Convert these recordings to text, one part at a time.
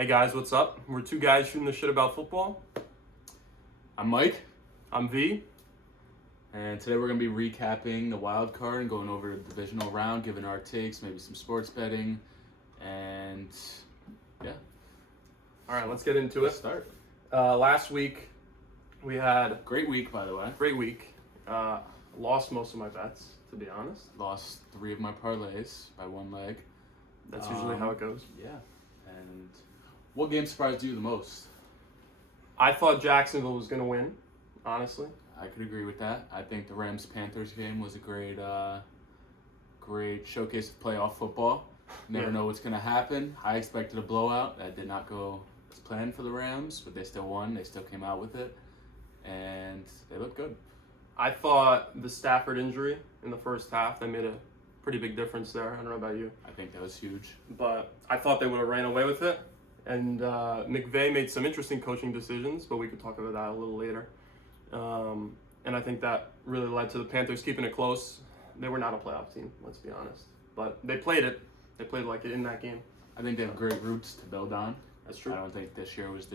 Hey guys, what's up? We're two guys shooting the shit about football. I'm Mike, I'm V. and today we're going to be recapping the wild card and going over the divisional round, giving our takes, maybe some sports betting, and yeah. All right, let's get into Let's it. start. Last week we had Great week, by the way. great week. Lost most of my bets, to be honest. Lost 3 of my parlays by 1 leg. That's usually how it goes. Yeah. And what game surprised you the most? I thought Jacksonville was going to win, honestly. I could agree with that. I think the Rams-Panthers game was a great showcase of playoff football. Never Yeah. know what's going to happen. I expected a blowout. That did not go as planned for the Rams, but they still won. They still came out with it, and they looked good. I thought the Stafford injury in the first half, that made a pretty big difference there. I don't know about you. I think that was huge. But I thought they would have ran away with it. And McVay made some interesting coaching decisions, but we could talk about that a little later. And I think that really led to the Panthers keeping it close. They were not a playoff team, let's be honest. But they played it. They played like it in that game. I think they have great roots to build on. That's true. I don't think this year was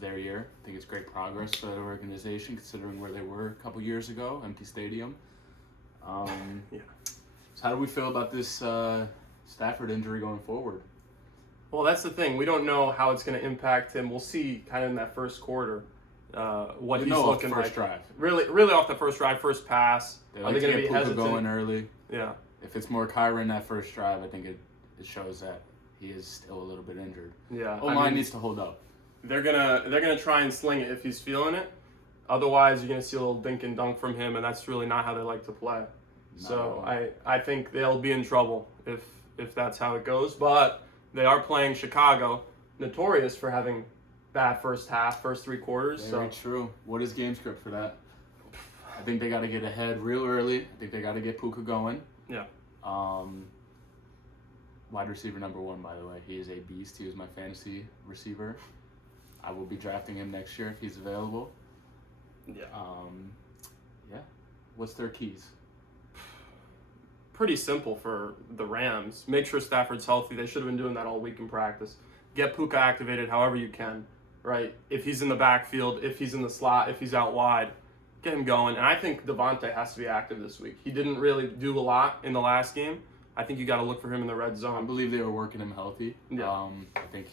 their year. I think it's great progress for that organization, considering where they were a couple years ago, empty stadium. Yeah. So how do we feel about this Stafford injury going forward? Well, that's the thing. We don't know how it's going to impact him. We'll see kind of in that first quarter what he's looking off the like. first drive. Really off the first drive, first pass. They Are they going to be Puka hesitant? going early. Yeah. If it's more Kyra in that first drive, I think it shows that he is still a little bit injured. Yeah. O-line needs to hold up. They're gonna try and sling it if he's feeling it. Otherwise, you're gonna see a little dink and dunk from him, and that's really not how they like to play. So I think they'll be in trouble if that's how it goes. But they are playing Chicago, notorious for having bad first half, first 3 quarters. Very true. What is game script for that? I think they got to get ahead real early. I think they got to get Puka going. Yeah. Wide receiver number 1, by the way. He is a beast. He was my fantasy receiver. I will be drafting him next year if he's available. Yeah. Yeah. What's their keys? Pretty simple for the Rams. Make sure Stafford's healthy. They should have been doing that all week in practice. Get Puka activated however you can, right? If he's in the backfield, if he's in the slot, if he's out wide, get him going. And I think Devontae has to be active this week. He didn't really do a lot in the last game. I think you got to look for him in the red I zone. believe they were working him healthy. Yeah. I think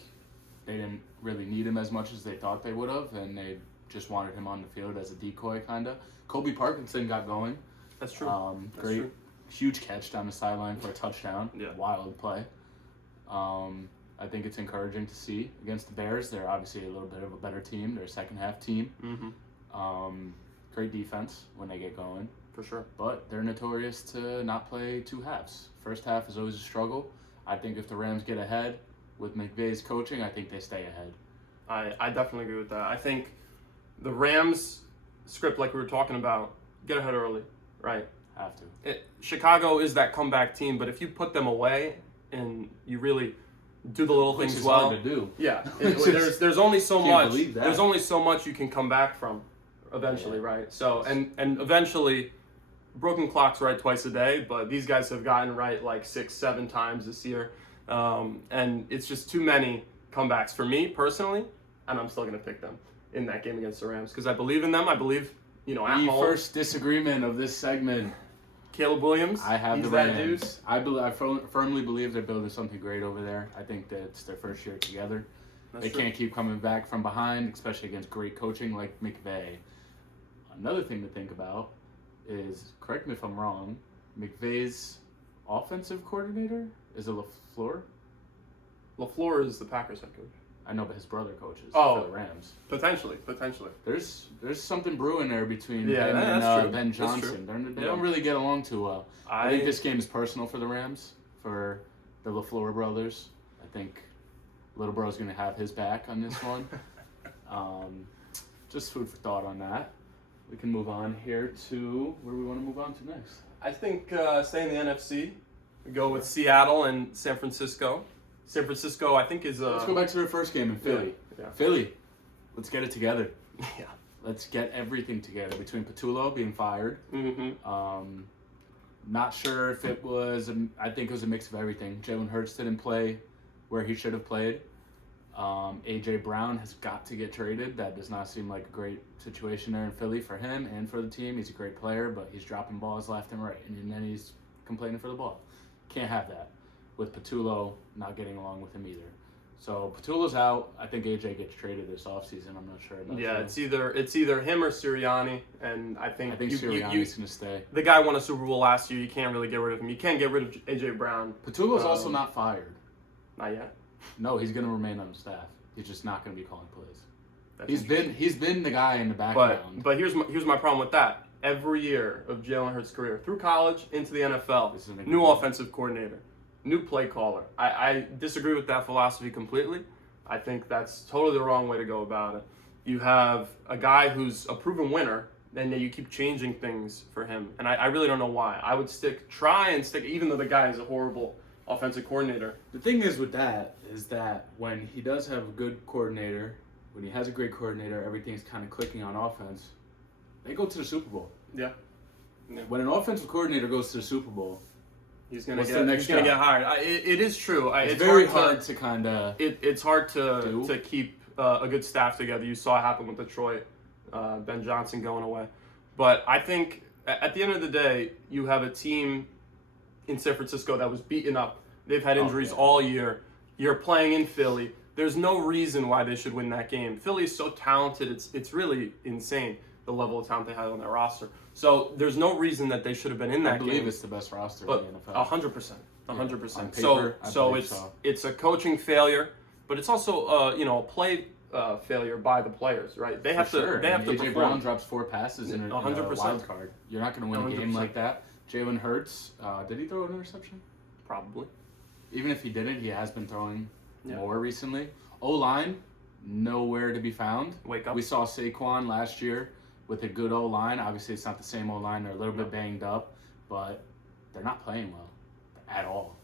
they didn't really need him as much as they thought they would have, and they just wanted him on the field as a decoy, kind of. Kobe Parkinson got going. That's true. That's Great, true. huge catch down the sideline for a touchdown. Yeah. Wild play. I think it's encouraging to see against the Bears. They're obviously a little bit of a better team. They're a second half team. Mm-hmm. Great defense when they get going. For sure. But they're notorious to not play 2 halves. First half is always a struggle. I think if the Rams get ahead with McVay's coaching, I think they stay ahead. I definitely agree with that. I think the Rams script, like we were talking about, get ahead early, right? Have to. Chicago is that comeback team, but if you put them away and you really do the little Which things is well, hard to do. yeah, there's only so Can't much. believe that. There's only so much you can come back from, eventually, Yeah. right? So and eventually, broken clock's right twice a day, but these guys have gotten right like 6-7 times this year, and it's just too many comebacks for me personally, and I'm still gonna pick them in that game against the Rams because I believe in them. I believe, at The home. first disagreement of this segment. Caleb Williams. I have he's the that Rams. dude. I firmly believe they're building something great over there. I think that it's their first year together. That's They true. can't keep coming back from behind, especially against great coaching like McVay. Another thing to think about is, correct me if I'm wrong, McVay's offensive coordinator is it LaFleur? LaFleur is the Packers head coach. I know, but his brother coaches Oh. for the Rams. Potentially. There's something brewing there between Yeah, him and that's true. Ben That's true. Johnson. They Yeah. don't really get along too well. I think this game is personal for the Rams, for the LaFleur brothers. I think Little Bro's going to have his back on this one. Just food for thought on that. We can move on here to where we want to move on to next. I think stay in the NFC. We go with Seattle and San Francisco. San Francisco, I think, is Let's go back to their first game in Philly. Yeah. Philly, let's get it together. Yeah. Let's get everything together between Patullo being fired. Mm-hmm. Not sure if it was, I think it was a mix of everything. Jalen Hurts didn't play where he should have played. A.J. Brown has got to get traded. That does not seem like a great situation there in Philly for him and for the team. He's a great player, but he's dropping balls left and right, and then he's complaining for the ball. Can't have that with Patullo not getting along with him either. So Patullo's out. I think A.J. gets traded this offseason. I'm not sure about Yeah, that. it's either him or Sirianni, and I think Sirianni's going to stay. The guy won a Super Bowl last year. You can't really get rid of him. You can't get rid of A.J. Brown. Patullo's also not fired. Not yet. No, he's going to remain on the staff. He's just not going to be calling plays. That's He's been the guy in the background. But here's my problem with that. Every year of Jalen Hurts' career, through college into the NFL, new offensive coordinator, new play caller. I disagree with that philosophy completely. I think that's totally the wrong way to go about it. You have a guy who's a proven winner, and then you keep changing things for him. And I really don't know why. I would try and stick, even though the guy is a horrible offensive coordinator. The thing is with that is that when he does have a good coordinator, when he has a great coordinator, everything's kind of clicking on offense. They go to the Super Bowl. Yeah. When an offensive coordinator goes to the Super Bowl, he's gonna get hired. It is true. It's very hard to kind of. It's hard to keep a good staff together. You saw it happen with Detroit, Ben Johnson going away. But I think at the end of the day, you have a team in San Francisco that was beaten up. They've had injuries all year. You're playing in Philly. There's no reason why they should win that game. Philly is so talented. It's really insane, the level of talent they have on their roster. So there's no reason that they should have been in that game. I believe it's the best roster in the NFL. 100%. 100%. So it's a coaching failure, but it's also a play failure by the players, right? They have to AJ perform. Brown drops 4 passes in a 100%. wild card. You're not going to win a game like that. Jalen Hurts, did he throw an interception? Probably. Even if he didn't, he has been throwing more recently. O-line, nowhere to be found. Wake up. We saw Saquon last year with a good O-line. Obviously, it's not the same O-line. They're a little bit banged up, but they're not playing well at all.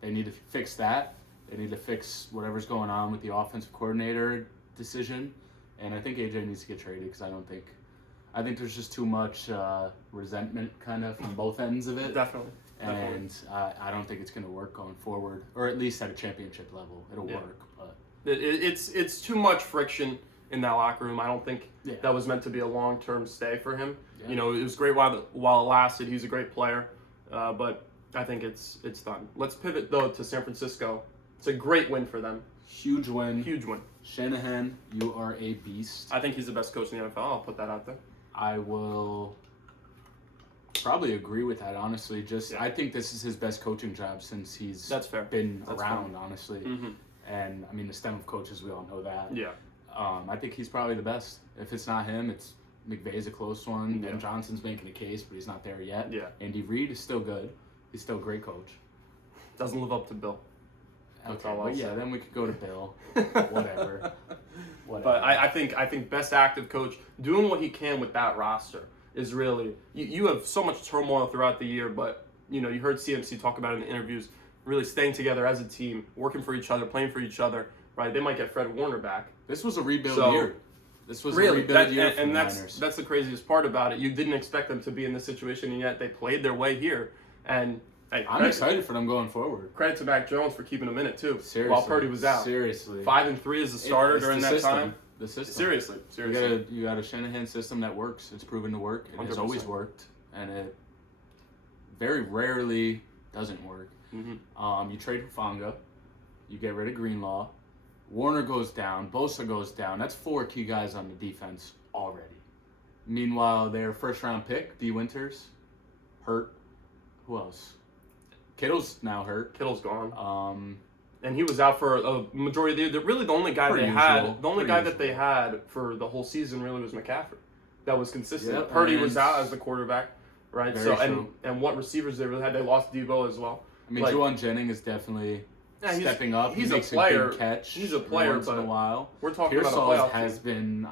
They need to fix that. They need to fix whatever's going on with the offensive coordinator decision. And I think AJ needs to get traded because I think there's just too much resentment kind of from both ends of it. Definitely. And I don't think it's going to work going forward, or at least at a championship level. It'll work, but it's too much friction in that locker room. I don't think that was meant to be a long-term stay for him. Yeah. It was great while it lasted. He's a great player, but I think it's done. Let's pivot though to San Francisco. It's a great win for them. Huge win. Huge win. Shanahan, you are a beast. I think he's the best coach in the NFL. I'll put that out there. I will probably agree with that, honestly. I think this is his best coaching job since he's been around, honestly. Mm-hmm. And, I mean, the stem of coaches, we all know that. Yeah. I think he's probably the best. If it's not him, it's McVay's a close one. Yeah. Ben Johnson's making a case, but he's not there yet. Yeah. Andy Reid is still good. He's still a great coach. Doesn't live up to Bill. Then we could go to Bill. Whatever. But I think best active coach doing what he can with that roster is really you have so much turmoil throughout the year, but you heard CMC talk about it in the interviews, really staying together as a team, working for each other, playing for each other, right? They might get Fred Warner back. This was a rebuild year. This was really, a rebuild year for the Niners. That's the craziest part about it. You didn't expect them to be in this situation, and yet they played their way here. And I'm excited for them going forward. Credit to Mac Jones for keeping them in it too. Seriously, while Purdy was out. Seriously, 5-3 as a starter during that time. The system. Seriously. You got a Shanahan system that works. It's proven to work. It has always worked, and it very rarely doesn't work. Mm-hmm. You trade Hufanga, you get rid of Greenlaw, Warner goes down, Bosa goes down. That's 4 key guys on the defense already. Meanwhile, their first-round pick, D. Winters, hurt. Who else? Kittle's now hurt. Kittle's gone. And he was out for a majority of the year. Really, the only guy that they had for the whole season really was McCaffrey. That was consistent. Yep, Purdy was out as the quarterback, right? Very true. And what receivers they really had? They lost Debo as well. I mean, Juwan Jennings is definitely stepping up. He's he makes a player. A big catch. He's a player, once in a while. We're talking Pearsall about a playoff has been.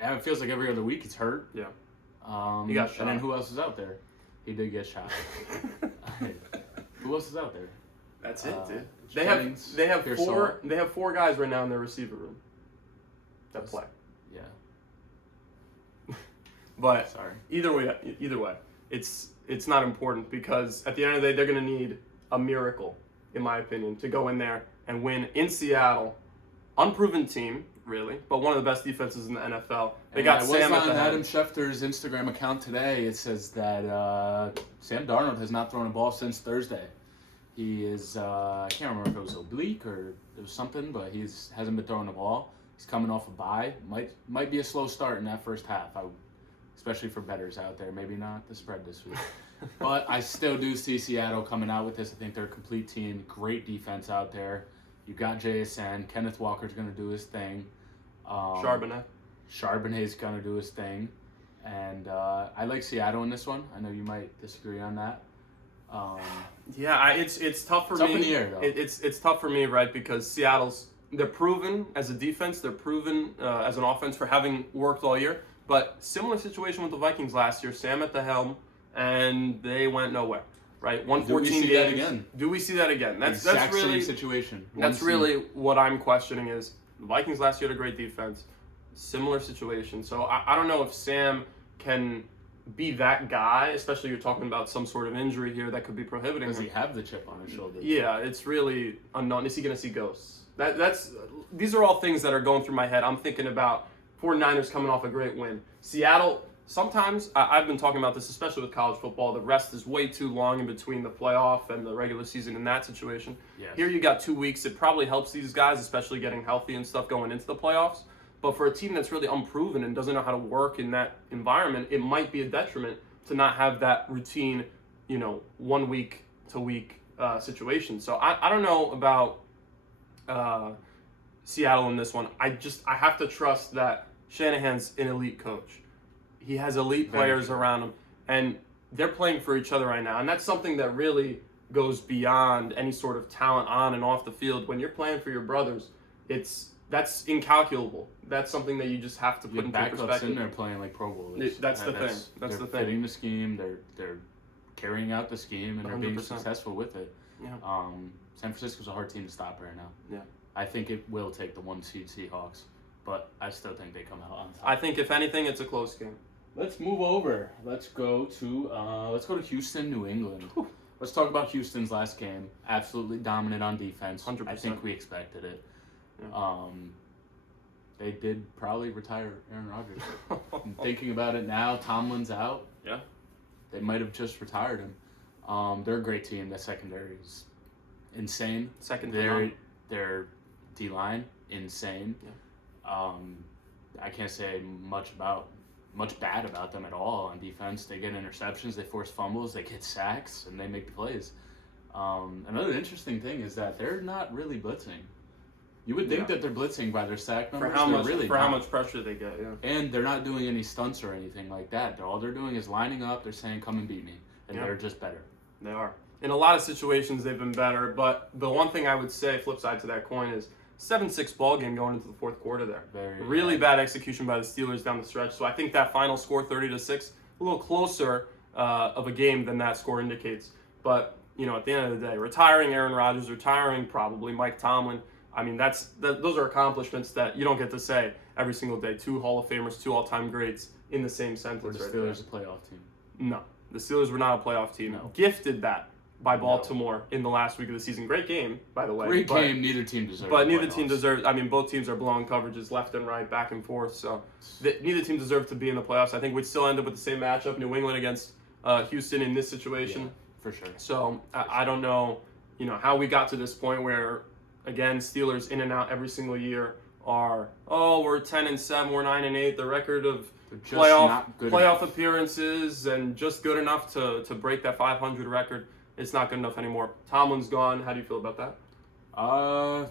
It feels like every other week he's hurt. Yeah. He got shot. And then who else is out there? He did get shot. Who else is out there? That's it, dude. They have Pearsall. 4 guys right now in their receiver room that play. Yeah. But sorry. Either way, it's not important because at the end of the day, they're going to need a miracle, in my opinion, to go in there and win in Seattle unproven team, really, but one of the best defenses in the NFL. They And got I Sam was at the on head. Adam Schefter's Instagram account today. It says that Sam Darnold has not thrown a ball since Thursday. He is, I can't remember if it was oblique or it was something, but hasn't been throwing the ball. He's coming off a bye. Might be a slow start in that first half, especially for bettors out there. Maybe not the spread this week. But I still do see Seattle coming out with this. I think they're a complete team. Great defense out there. You've got JSN. Kenneth Walker's going to do his thing. Charbonnet's going to do his thing. And I like Seattle in this one. I know you might disagree on that. It's tough for me. It's up in the air, though. It's tough for me, right? Because they're proven as a defense. They're proven as an offense for having worked all year. But similar situation with the Vikings last year. Sam at the helm, and they went nowhere. Right, 114 Do we see games. that again? Do we see that again? That's really same situation. That's really what I'm questioning. Is the Vikings last year had a great defense, similar situation. So I don't know if Sam can be that guy, especially you're talking about some sort of injury here that could be prohibiting Does him. he have the chip on his shoulder? Yeah, it's really unknown. Is he going to see ghosts? These are all things that are going through my head. I'm thinking about 49ers coming off a great win. Seattle, sometimes, I've been talking about this, especially with college football, the rest is way too long in between the playoff and the regular season in that situation. Yes. Here you got 2 weeks. It probably helps these guys, especially getting healthy and stuff going into the playoffs. But for a team that's really unproven and doesn't know how to work in that environment, it might be a detriment to not have that routine, 1 week to week situation. So I don't know about Seattle in this one. I have to trust that Shanahan's an elite coach. He has elite players around him, and they're playing for each other right now. And that's something that really goes beyond any sort of talent on and off the field. When you're playing for your brothers, that's incalculable. That's something that you just have to put into backups perspective. in there playing like Pro Bowlers. That's the thing. That's the thing. They're fitting the scheme. They're carrying out the scheme, and they're being 100%. successful with it. Yeah. San Francisco's a hard team to stop right now. Yeah. I think it will take the 1 seed Seahawks, but I still think they come out on top. I think if anything, it's a close game. Let's move over. Let's go to Houston, New England. Whew. Let's talk about Houston's last game. Absolutely dominant on defense. 100%. I think we expected it. Yeah. They did probably retire Aaron Rodgers. I'm thinking about it now. Tomlin's out. Yeah. They might have just retired him. They're a great team. The secondary is insane. Their D-line, insane. Yeah. I can't say much bad about them at all on defense. They get interceptions, they force fumbles, they get sacks, and they make the plays. Another interesting thing is that they're not really blitzing. You would think that they're blitzing by their sack numbers. How much pressure they get, yeah. And they're not doing any stunts or anything like that. All they're doing is lining up, they're saying, come and beat me. And they're just better. They are. In a lot of situations, they've been better. But the one thing I would say, flip side to that coin, is 7-6 ball game going into the fourth quarter there. Really bad execution by the Steelers down the stretch. So I think that final score, 30-6, a little closer of a game than that score indicates. But, at the end of the day, retiring Aaron Rodgers, retiring probably Mike Tomlin, I mean, those are accomplishments that you don't get to say every single day. 2 Hall of Famers, 2 all-time greats in the same sentence. Were the Steelers a playoff team? No. The Steelers were not a playoff team. No. Gifted that by Baltimore in the last week of the season. Great game, by the way. Great game. Neither team deserved. But neither team deserved. I mean, both teams are blowing coverages left and right, back and forth. So neither team deserved to be in the playoffs. I think we'd still end up with the same matchup: New England against Houston in this situation. Yeah, for sure. So I don't know, how we got to this point where, again, Steelers in and out every single year are we're 10-7, we're 9-8. The record of playoff appearances and just good enough to break that 500 record. It's not good enough anymore. Tomlin's gone. How do you feel about that? I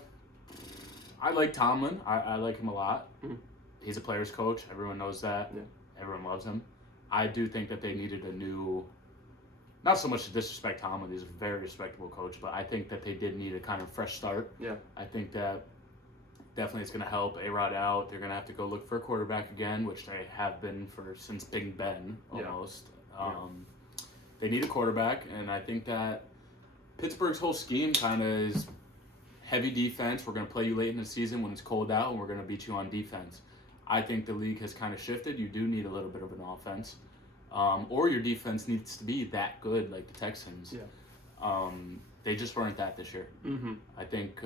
like Tomlin. I like him a lot. Mm-hmm. He's a player's coach. Everyone knows that. Yeah. Everyone loves him. I do think that they needed a new, not so much to disrespect Tomlin. He's a very respectable coach, but I think that they did need a kind of fresh start. Yeah. I think that definitely it's going to help A-Rod out. They're going to have to go look for a quarterback again, which they have been since Big Ben almost. Yeah. They need a quarterback, and I think that Pittsburgh's whole scheme kind of is heavy defense. We're going to play you late in the season when it's cold out, and we're going to beat you on defense. I think the league has kind of shifted. You do need a little bit of an offense, or your defense needs to be that good like the Texans. Yeah. They just weren't that this year. Mm-hmm. I think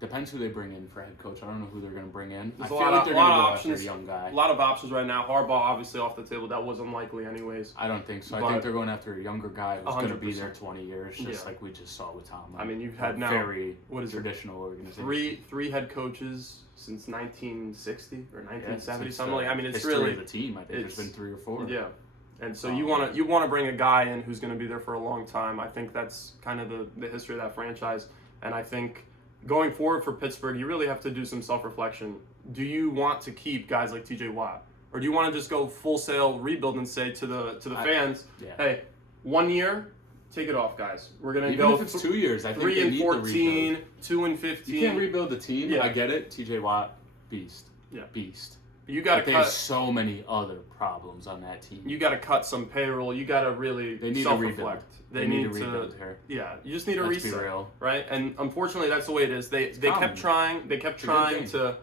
Depends who they bring in for head coach. I don't know who they're going to bring in. There's I a feel lot like of they're going to go options. after a young guy. A lot of options right now. Harbaugh obviously off the table. That was unlikely anyways. I don't think so. But I think they're going after a younger guy who's going to be 100%. there 20 years, just like we just saw with Tom. I mean, you've had now very what is traditional organization. Three head coaches since 1960 or 1970 something like. I mean, it's history really of the team. I think there's been 3 or 4. Yeah. And so you want to bring a guy in who's going to be there for a long time. I think that's kind of the history of that franchise. And I think going forward for Pittsburgh, you really have to do some self-reflection. Do you want to keep guys like TJ Watt, or do you want to just go full sail rebuild and say to the fans, hey, 1 year, take it off, guys. We're going to go if it's 2 years. I think 3 they and need 14, 2 and 15. You can't rebuild the team. Yeah. I get it. TJ Watt, beast. Yeah. Beast. You got to cut. There's so many other problems on that team. You got to cut some payroll. You got to really self-reflect. They need to rebuild here. Yeah, you just need a Let's reset, be real. right? And unfortunately, that's the way it is. They kept trying. They kept trying to,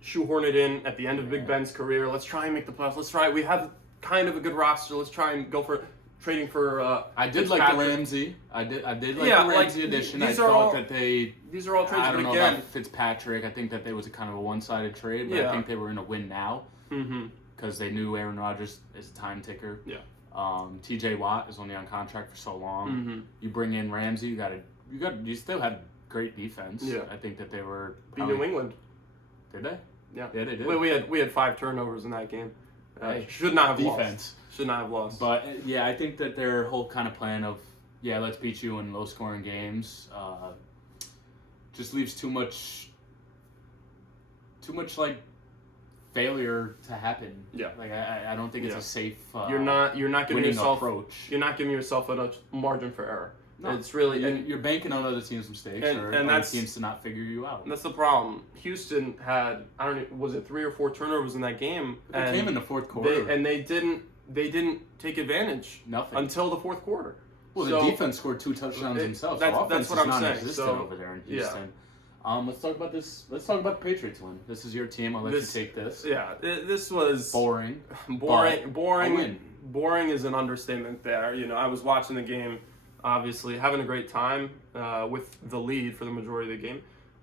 shoehorn it in at the end of Big Ben's career. Let's try and make the playoffs. Let's try. We have kind of a good roster. Let's try and go for trading for. I did like the Ramsey. I did like the Ramsey addition. These are all trades. I don't know again, about Fitzpatrick. I think that they was a kind of a one-sided trade, but I think they were in a win now because they knew Aaron Rodgers is a time ticker. Yeah. TJ Watt is only on contract for so long. You bring in Ramsey. You still had great defense. Yeah. I think that they were beat New England. Did they? Yeah. Yeah, they did. We had 5 turnovers in that game. Should not have defense. Lost. Should not have lost. But I think that their whole kind of plan of let's beat you in low-scoring games just leaves too much like failure to happen. Yeah. Like I don't think it's a safe. You're not giving yourself approach. You're not giving yourself enough margin for error. No. It's really you're banking on other teams' mistakes or other teams to not figure you out. That's the problem. Houston had was it 3 or 4 turnovers in that game? They came in the fourth quarter, they didn't take advantage. Nothing until the fourth quarter. Well, the defense scored 2 touchdowns themselves. That's what I'm saying. So, over there in Houston. Let's talk about this. Let's talk about the Patriots win. This is your team. I'll let you take this. Yeah, this was boring. Boring is an understatement there. I was watching the game, obviously having a great time with the lead for the majority of the game.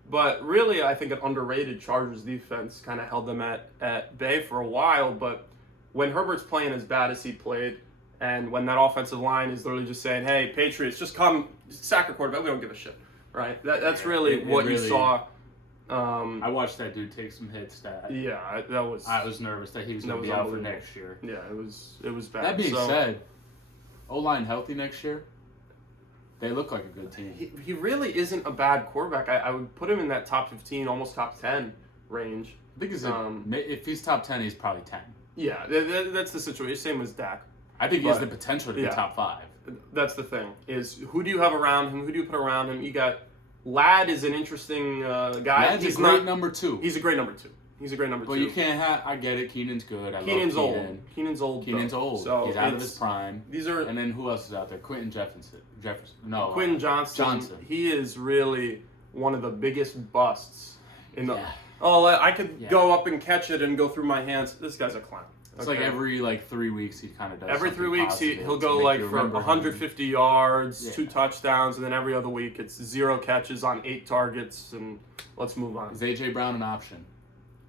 But really, I think an underrated Chargers defense kind of held them at bay for a while. But when Herbert's playing as bad as he played, and when that offensive line is literally just saying, hey, Patriots, just come sack a quarterback, we don't give a shit. Right, that's really what you saw. I watched that dude take some hits. I was nervous that he was going to be out for next year. Yeah, it was bad. That being said, O-line healthy next year. They look like a good team. He really isn't a bad quarterback. I would put him in that top 15, almost top 10 range. I think if he's top 10, he's probably 10. Yeah, that's the situation. Same as Dak. I think he has the potential to be top 5. That's the thing, is who do you have around him? Who do you put around him? You got Ladd is an interesting guy. Ladd's a great number 2. He's a great number 2. But you can't have... I get it. Keenan's good. Keenan's love old. Keenan's old. So he's out of his prime. And then who else is out there? Quentin Jefferson. Quentin Johnson. He is really one of the biggest busts in the... Oh, I could go up and catch it and go through my hands. This guy's a clown. It's like every 3 weeks he kind of does. Every 3 weeks he'll go for 150 yards, 2 touchdowns, and then every other week it's 0 catches on 8 targets, and let's move on. Is A.J. Brown an option?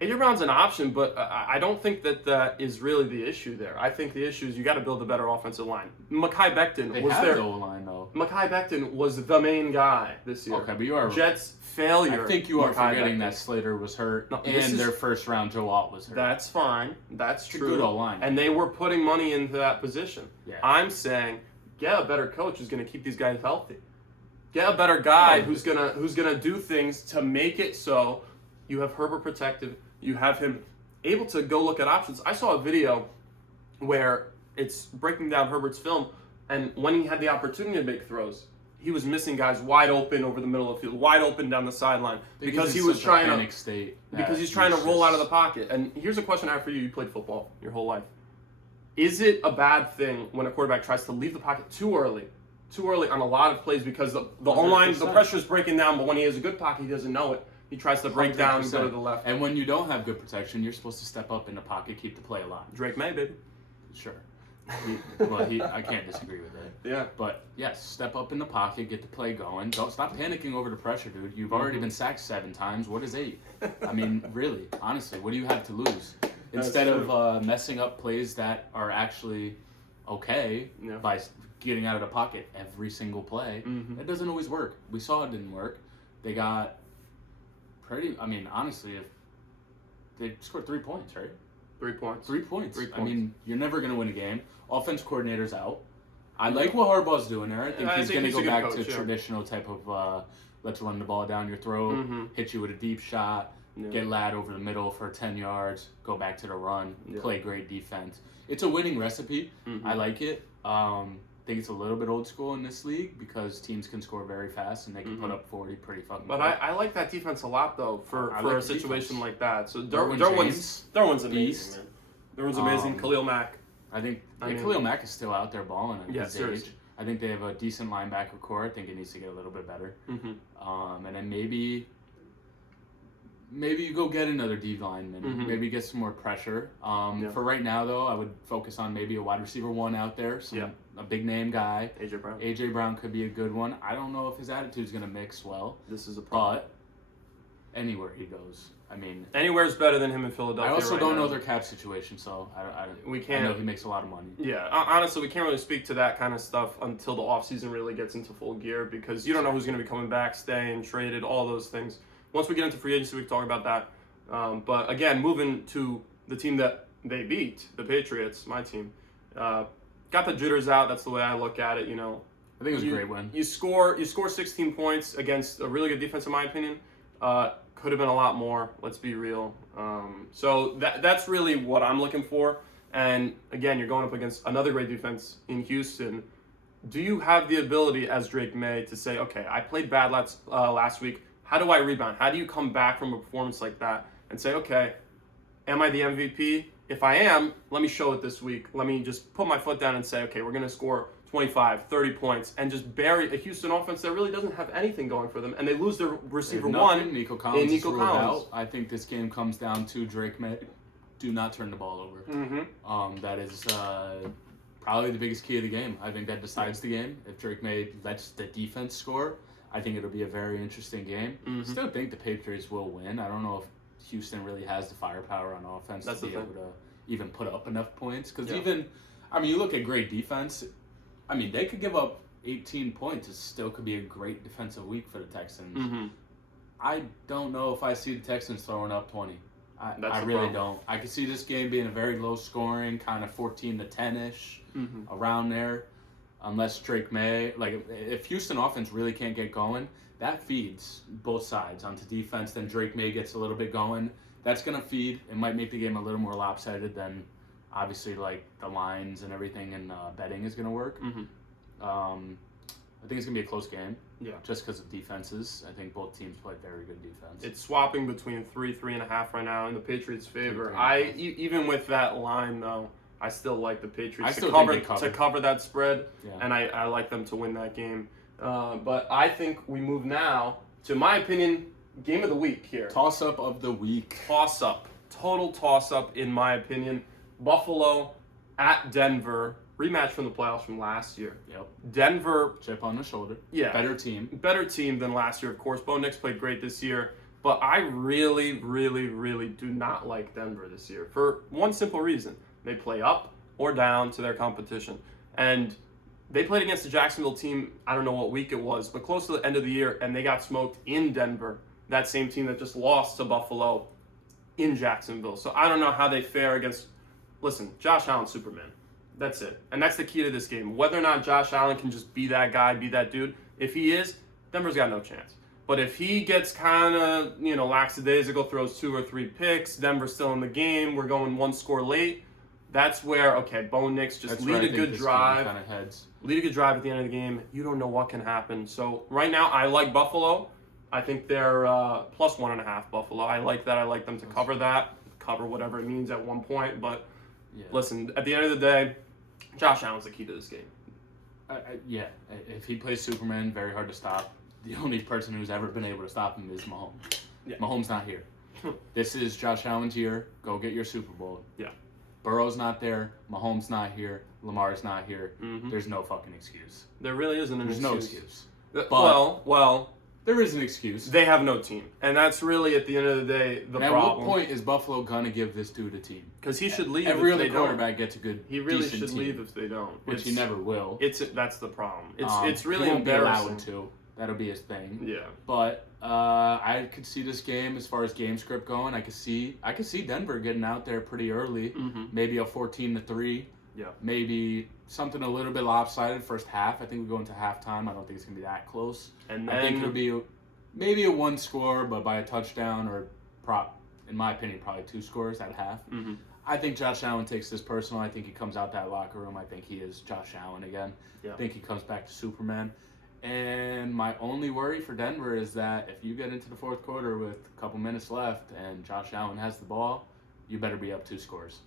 A.J. Brown's an option, but I don't think that is really the issue there. I think the issue is you got to build a better offensive line. Mekhi Becton was there. The O-line though. Mekhi Becton was the main guy this year. Okay, but you are Jets failure. I think you are forgetting that Slater was hurt and their first round Joe Alt was hurt. That's fine. That's true. Good O-line. And they were putting money into that position. Yeah. I'm saying get a better coach who's going to keep these guys healthy. Get a better guy who's gonna do things to make it so you have Herbert protected. You have him able to go look at options. I saw a video where it's breaking down Herbert's film, and when he had the opportunity to make throws, he was missing guys wide open over the middle of the field, wide open down the sideline because he was trying to roll out of the pocket. And here's a question I have for you. You played football your whole life. Is it a bad thing when a quarterback tries to leave the pocket too early on a lot of plays because the O-line, the pressure is breaking down, but when he has a good pocket, he doesn't know it. He tries to break down and go to the left. And when you don't have good protection, you're supposed to step up in the pocket, keep the play alive. Drake May, baby. Sure. I can't disagree with it. Yeah. But yes, step up in the pocket, get the play going. Don't stop panicking over the pressure, dude. You've already been sacked 7 times. What is 8? I mean, really, honestly, what do you have to lose? Instead of messing up plays that are actually okay by getting out of the pocket every single play, it doesn't always work. We saw it didn't work. They got honestly, if they scored 3 points, right? 3 points. 3 points. 3 points. I mean, you're never going to win a game. Offense coordinator's out. I like what Harbaugh's doing there. I think he's going to go back to traditional type of let's run the ball down your throat, hit you with a deep shot, get Ladd over the middle for 10 yards, go back to the run, play great defense. It's a winning recipe. I like it. I think it's a little bit old school in this league because teams can score very fast and they can put up 40 pretty fucking But I like that defense a lot, though, for a situation like that. So Derwin's amazing, man. Derwin's amazing. Khalil Mack. I mean, Khalil Mack is still out there balling at his seriously. age. I think they have a decent linebacker core. I think it needs to get a little bit better. And then maybe you go get another D lineman. Maybe get some more pressure. For right now, though, I would focus on maybe a wide receiver 1 out there. A big name guy. AJ Brown could be a good one. I don't know if his attitude's going to mix well. This is a problem. But anywhere he goes. I mean, anywhere's better than him in Philadelphia. I also don't know their cap situation, so I know he makes a lot of money. Yeah, honestly, we can't really speak to that kind of stuff until the offseason really gets into full gear because you don't know who's going to be coming back, staying, traded, all those things. Once we get into free agency, we can talk about that. But again, moving to the team that they beat, the Patriots, my team, got the jitters out. That's the way I look at it. You know, I think it was a great win. You score 16 points against a really good defense, in my opinion. Could have been a lot more. Let's be real. So that's really what I'm looking for. And again, you're going up against another great defense in Houston. Do you have the ability, as Drake May, to say, okay, I played bad last week. How do I rebound? How do you come back from a performance like that and say, okay, am I the MVP? If I am, let me show it this week. Let me just put my foot down and say, okay, we're going to score 25, 30 points and just bury a Houston offense that really doesn't have anything going for them. And they lose their receiver 1. Nico Collins is ruled out. I think this game comes down to Drake May. Do not turn the ball over. That is probably the biggest key of the game. I think that decides the game. If Drake May lets the defense score, I think it'll be a very interesting game. Still think the Patriots will win. I don't know if Houston really has the firepower on offense to be able to even put up enough points. Because you look at great defense. I mean, they could give up 18 points. It still could be a great defensive week for the Texans. I don't know if I see the Texans throwing up 20. I really don't. I could see this game being a very low scoring, kind of 14-10-ish, around there. Unless Drake May, if Houston offense really can't get going, that feeds both sides onto defense. Then Drake May gets a little bit going. That's going to feed. It might make the game a little more lopsided than obviously the lines and everything and betting is going to work. I think it's going to be a close game. Yeah. Just because of defenses. I think both teams play very good defense. It's swapping between 3.5 right now in the Patriots' favor. Even with that line, though, I still like the Patriots to cover that spread, and I like them to win that game. But I think we move now to, my opinion, game of the week here. Toss-up of the week. Toss-up. Total toss-up, in my opinion. Buffalo at Denver. Rematch from the playoffs from last year. Yep. Denver. Chip on the shoulder. Yeah. Better team. Better team than last year, of course. Bo Nix played great this year. But I really, really, really do not like Denver this year for one simple reason. They play up or down to their competition. And they played against the Jacksonville team, I don't know what week it was, but close to the end of the year, and they got smoked in Denver. That same team that just lost to Buffalo in Jacksonville. So I don't know how they fare against, listen, Josh Allen, Superman. That's it. And that's the key to this game. Whether or not Josh Allen can just be that guy, be that dude. If he is, Denver's got no chance. But if he gets kind of, lackadaisical, throws 2 or 3 picks, Denver's still in the game, we're going 1 score late, that's where, Bo Nix just lead a good drive. Lead a good drive at the end of the game. You don't know what can happen. So right now, I like Buffalo. I think they're plus 1.5 Buffalo. I like that. I like them to cover that. Cover whatever it means at one point. But listen, at the end of the day, Josh Allen's the key to this game. If he plays Superman, very hard to stop. The only person who's ever been able to stop him is Mahomes. Yeah. Mahomes not here. This is Josh Allen's year. Go get your Super Bowl. Yeah. Burrow's not there, Mahomes not here, Lamar's not here. Mm-hmm. There's no fucking excuse. There really isn't an There's excuse. no excuse. Well, there is an excuse. they have no team, and that's really at the end of the day the and problem. At what point is Buffalo gonna give this dude a team? Because he should leave. Every if other they quarterback don't. gets a good. He really decent should team, leave if they don't. which he never will. That's the problem. It's really he won't embarrassing. be allowed to. That'll be his thing. Yeah. But I could see this game as far as game script going. I could see Denver getting out there pretty early. Mm-hmm. Maybe a 14-3. Yeah. Maybe something a little bit lopsided first half. I think we go into halftime. I don't think it's gonna be that close. And I think then it'll be maybe a one score, but by a touchdown or in my opinion, probably 2 scores at half. mm-hmm. I think Josh Allen takes this personal. I think he comes out that locker room. I think he is Josh Allen again. Yeah. I think he comes back to Superman. And my only worry for Denver is that if you get into the fourth quarter with a couple minutes left and Josh Allen has the ball, you better be up 2 scores.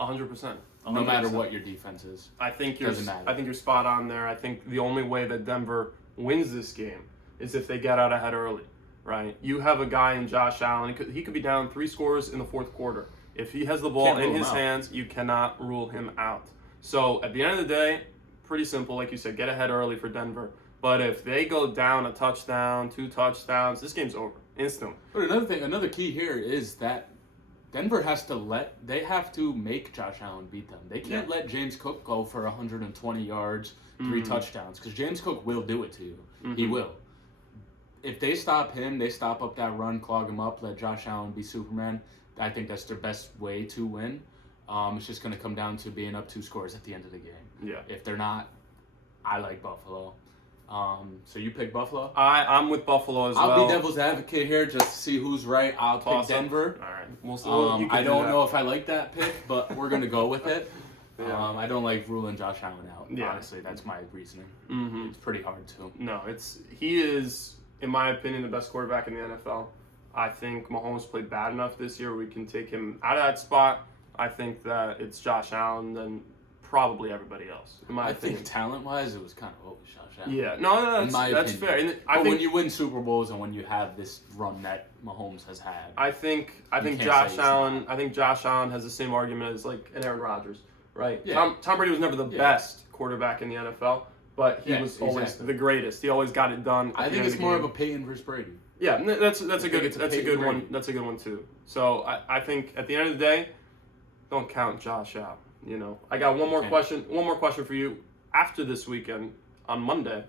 100%. No matter what your defense is. I think Doesn't matter. I think you're spot on there. I think the only way that Denver wins this game is if they get out ahead early, right? You have a guy in Josh Allen. He could be down 3 scores in the fourth quarter. If he has the ball in his hands, you cannot rule him out. So at the end of the day, pretty simple, like you said, get ahead early for Denver. But if they go down a touchdown, 2 touchdowns, this game's over instantly. But another key here is that Denver have to make Josh Allen beat them. They can't let James Cook go for 120 yards, 3 touchdowns, because James Cook will do it to you. Mm-hmm. He will. If they stop him, they stop up that run, clog him up, let Josh Allen be Superman. I think that's their best way to win. It's just going to come down to being up 2 scores at the end of the game. Yeah. If they're not, I like Buffalo. So you pick Buffalo? I'm with Buffalo as well. I'll be devil's advocate here just to see who's right. I'll pick Denver. All right. We'll I don't know if I like that pick, but we're going to go with it. Yeah. I don't like ruling Josh Allen out. Yeah. Honestly, that's my reasoning. Mm-hmm. It's pretty hard to. No, he is, in my opinion, the best quarterback in the NFL. I think Mahomes played bad enough this year. We can take him out of that spot. I think that it's Josh Allen and probably everybody else, in my opinion. I think talent-wise, it was kind of always Josh Allen. Yeah, no, that's fair. And I think when you win Super Bowls and when you have this run that Mahomes has had, I think Josh Allen. I think Josh Allen has the same argument as like an Aaron Rodgers, right? Yeah. Tom Brady was never the best quarterback in the NFL, but he was always the greatest. He always got it done. I think it's more of a Peyton versus Brady. Yeah, that's a good one. That's a good one too. So I think at the end of the day, don't count Josh out. You know, I got one more question. One more question for you. After this weekend on Monday,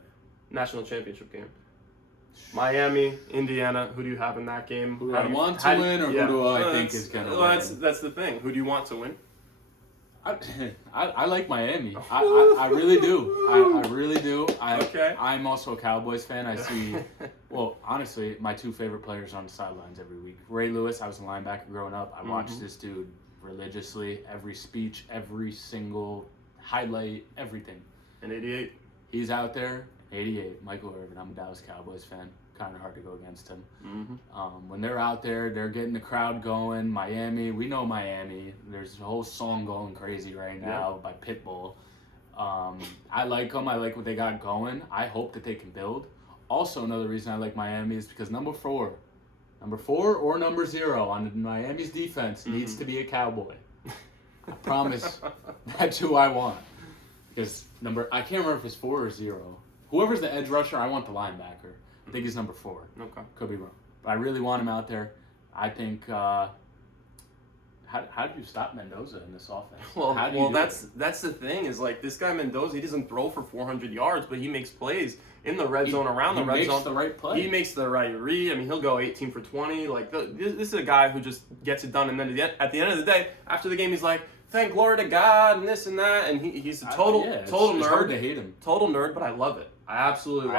national championship game, Miami, Indiana. Who do you have in that game? Who do I want to win, or who do I think is gonna win? That's the thing. Who do you want to win? I like Miami. I really do. I really do. Okay. I'm also a Cowboys fan. I see, well, honestly, my 2 favorite players on the sidelines every week. Ray Lewis, I was a linebacker growing up. I watched this dude religiously. Every speech, every single highlight, everything. And 88. He's out there. 88. Michael Irvin. I'm a Dallas Cowboys fan. Kind of hard to go against him. Mm-hmm. When they're out there, they're getting the crowd going. Miami, we know Miami. There's a whole song going crazy right now by Pitbull. I like them. I like what they got going. I hope that they can build. Also, another reason I like Miami is because number 4 or number 0 on Miami's defense needs to be a Cowboy. I promise that's who I want. Because I can't remember if it's 4 or 0. Whoever's the edge rusher, I want the linebacker. I think he's number 4. Okay. Could be wrong. But I really want him out there. I think, how do you stop Mendoza in this offense? Well, that's the thing is like this guy Mendoza, he doesn't throw for 400 yards, but he makes plays in the red zone, around the red zone. He makes the right play. He makes the right read. I mean, he'll go 18 for 20. Like this is a guy who just gets it done. And then at the end of the day, after the game, he's like, "Thank glory to God," and this and that. And he's a total nerd. It's hard to hate him. Total nerd, but I love it. I absolutely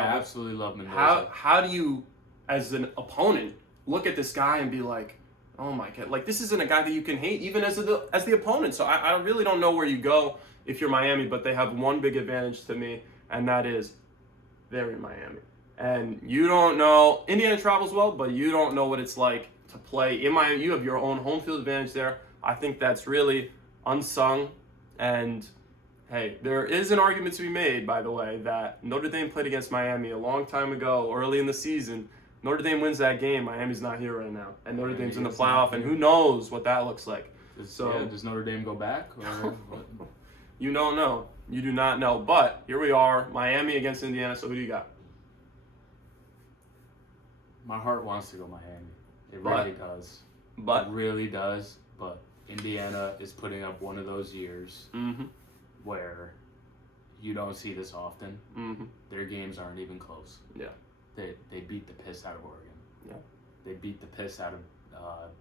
love Mendoza. How do you, as an opponent, look at this guy and be like, oh my God, like this isn't a guy that you can hate even as the opponent. So I really don't know where you go if you're Miami, but they have one big advantage to me, and that is they're in Miami. And you don't know, Indiana travels well, but you don't know what it's like to play in Miami. You have your own home field advantage there. I think that's really unsung. And hey, there is an argument to be made, by the way, that Notre Dame played against Miami a long time ago, early in the season. Notre Dame wins that game. Miami's not here right now. And Notre Dame's in the playoff, and who knows what that looks like. Does Notre Dame go back? Or what? You don't know. You do not know. But here we are, Miami against Indiana. So who do you got? My heart wants to go Miami. It really does. But it really does. But Indiana is putting up one of those years where you don't see this often. Their games aren't even close. Yeah. They beat the piss out of Oregon. Yeah. They beat the piss out of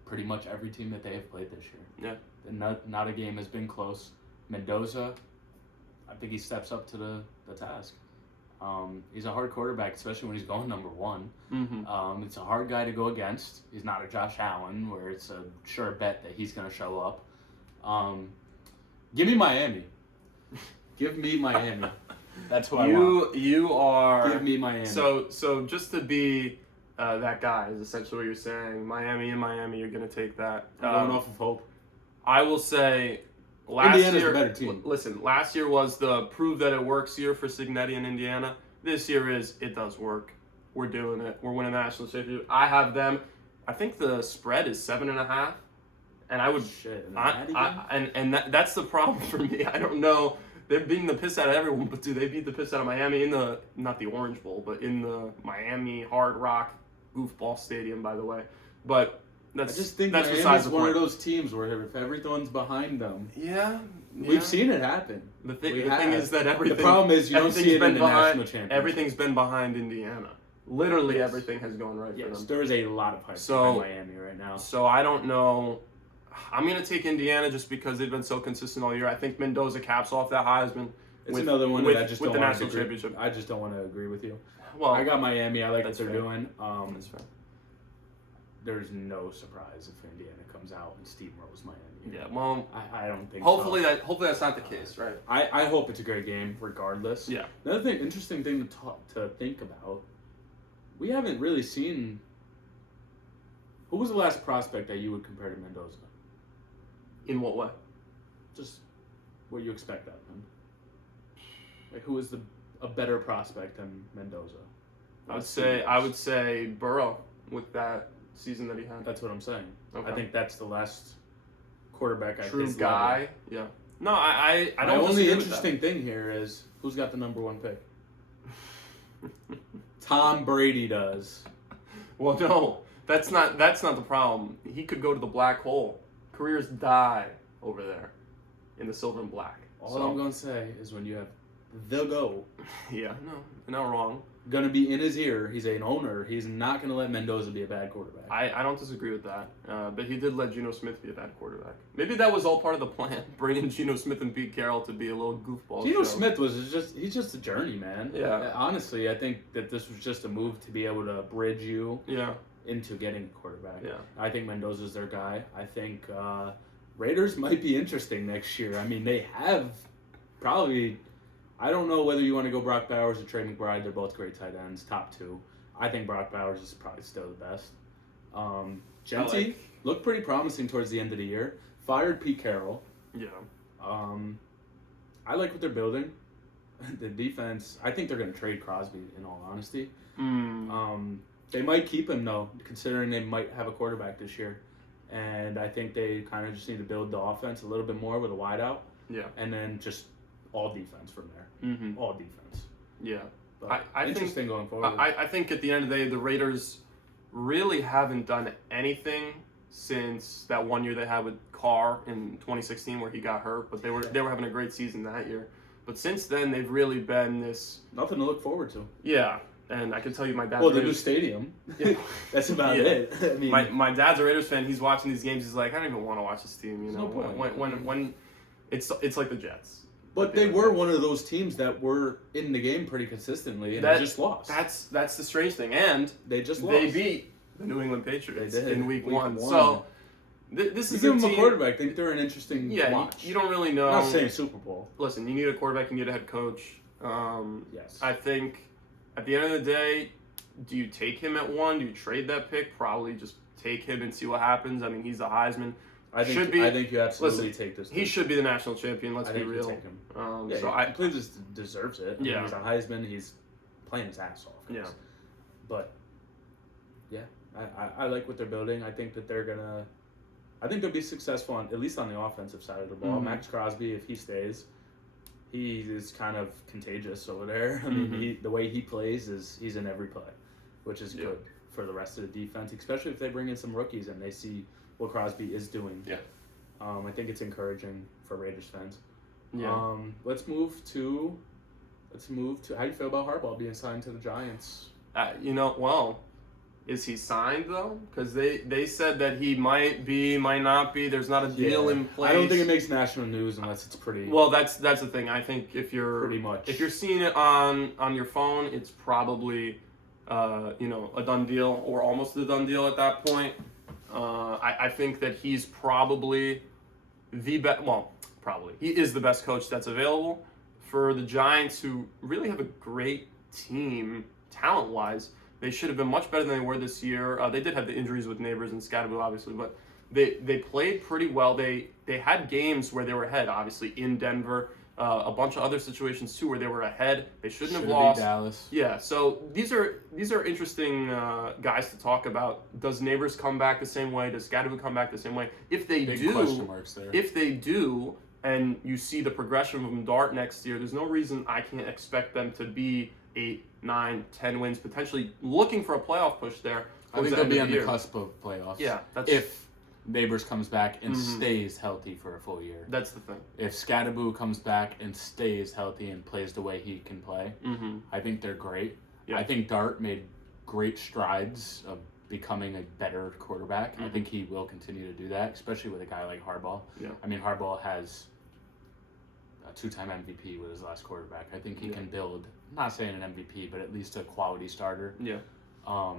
pretty much every team that they have played this year. Yeah. Not a game has been close. Mendoza, I think he steps up to the task. He's a hard quarterback, especially when he's going number one. It's a hard guy to go against. He's not a Josh Allen, where it's a sure bet that he's going to show up. Give me Miami. Give me Miami. That's what I want. You are. Give me Miami. So just to be that guy is essentially what you're saying. Miami, you're going to take that. I'm going off of hope. I will say. Last Indiana's year, a better team. Listen, last year was the prove that it works year for Signetti and Indiana. This year is it does work. We're doing it. We're winning the national championship. I have them. I think the spread is 7.5, and I would. Shit. That's the problem for me. I don't know. They're beating the piss out of everyone, but do they beat the piss out of Miami in the not the Orange Bowl, but in the Miami Hard Rock Goofball Stadium, by the way. But. I just think Miami's one of those teams where if everyone's behind them, we've seen it happen. The thing is that everything. The problem is you don't see it in the national championship. Everything's been behind Indiana. Literally everything has gone right for them. There is a lot of hype behind Miami right now. So I don't know. I'm gonna take Indiana just because they've been so consistent all year. I think Mendoza caps off that Heisman. It's another one that I just with don't the want to national championship. I just don't want to agree with you. Well, I got Miami. I like what they're fair. doing. That's fair. There's no surprise if Indiana comes out and steamrolls Miami. Yeah, well, I don't think. Hopefully that's not the case, right? I hope it's a great game regardless. Yeah. Another interesting thing to think about. We haven't really seen. Who was the last prospect that you would compare to Mendoza? In what way? Just what you expect out of him. Like who is a better prospect than Mendoza? I would say Burrow with that season that he had. That's what I'm saying. Okay. I think that's the last quarterback I true think guy. Yeah. No, I don't. The only disagree with interesting thing here is who's got the number one pick. Tom Brady does. Well, no, that's not the problem. He could go to the black hole. Careers die over there in the silver and black. All I'm gonna say is when you have the GOAT. Yeah, no, you're not wrong. Gonna be in his ear. He's an owner. He's not gonna let Mendoza be a bad quarterback. I don't disagree with that. But he did let Geno Smith be a bad quarterback. Maybe that was all part of the plan. Bring in Geno Smith and Pete Carroll to be a little goofball. Geno Smith he's just a journey, man. Yeah. Honestly, I think that this was just a move to be able to bridge you Yeah. into getting a quarterback. Yeah. I think Mendoza's their guy. I think Raiders might be interesting next year. I mean, they have probably. I don't know whether you want to go Brock Bowers or Trey McBride. They're both great tight ends, top two. I think Brock Bowers is probably still the best. Genty looked pretty promising towards the end of the year. Fired Pete Carroll. Yeah. I like what they're building. The defense, I think they're going to trade Crosby, in all honesty. They might keep him, though, considering they might have a quarterback this year. And I think they kind of just need to build the offense a little bit more with a wideout. Yeah. And then just all defense from there. All defense. Yeah. But I interesting think, going forward. I think at the end of the day, the Raiders really haven't done anything since that one year they had with Carr in 2016 where he got hurt. But they were having a great season that year. But since then, they've really been this... Nothing to look forward to. Yeah. And I can tell you my dad's the new stadium. Yeah. That's about it. I mean, my dad's a Raiders fan. He's watching these games. He's like, I don't even want to watch this team. You know, no point. when it's like the Jets. But they were one of those teams that were in the game pretty consistently, and they just lost. That's the strange thing, and they just lost. They beat the New England Patriots in week one. So this is give them a quarterback. I think they're an interesting watch. You don't really know. I'm not saying Super Bowl. Listen, you need a quarterback. You need a head coach. Yes. I think at the end of the day, do you take him at 1? Do you trade that pick? Probably just take him and see what happens. I mean, he's the Heisman. I think you absolutely take this. He should be the national champion. Let's be real. Take him. He completely deserves it. I mean, he's a Heisman. He's playing his ass off. Yeah. But I like what they're building. I think that they're gonna. I think they'll be successful at least on the offensive side of the ball. Mm-hmm. Max Crosby, if he stays, he is kind of contagious over there. I mean, the way he plays is he's in every play, which is good for the rest of the defense, especially if they bring in some rookies and they see what Crosby is doing. Yeah. I think it's encouraging for Raiders fans. Yeah. Let's move to how do you feel about Harbaugh being signed to the Giants? Is he signed though? Because they said that he might be, might not be. There's not a deal in place. I don't think it makes national news unless it's pretty. Well, that's the thing. I think if you're seeing it on your phone, it's probably a done deal or almost a done deal at that point. I think that he's probably the best. Well, probably he is the best coach that's available for the Giants, who really have a great team talent-wise. They should have been much better than they were this year. They did have the injuries with Neighbors and Scadaboo, obviously, but they played pretty well. They had games where they were ahead, obviously, in Denver. A bunch of other situations, too, where they were ahead. They shouldn't have lost. Dallas. Yeah, so these are interesting guys to talk about. Does Neighbors come back the same way? Does Scadaboo come back the same way? If they Big do, question marks there. If they do, and you see the progression of them dart next year, there's no reason I can't expect them to be 8, 9, 10 wins, potentially looking for a playoff push there. I think they'll be on the cusp of playoffs. Yeah, if Neighbors comes back and stays healthy for a full year. That's the thing. If Scadaboo comes back and stays healthy and plays the way he can play, I think they're great. Yeah. I think Dart made great strides of becoming a better quarterback. I think he will continue to do that, especially with a guy like Harbaugh. Yeah. I mean, Harbaugh has a 2-time MVP with his last quarterback. I think he can build, I'm not saying an MVP, but at least a quality starter. Yeah. I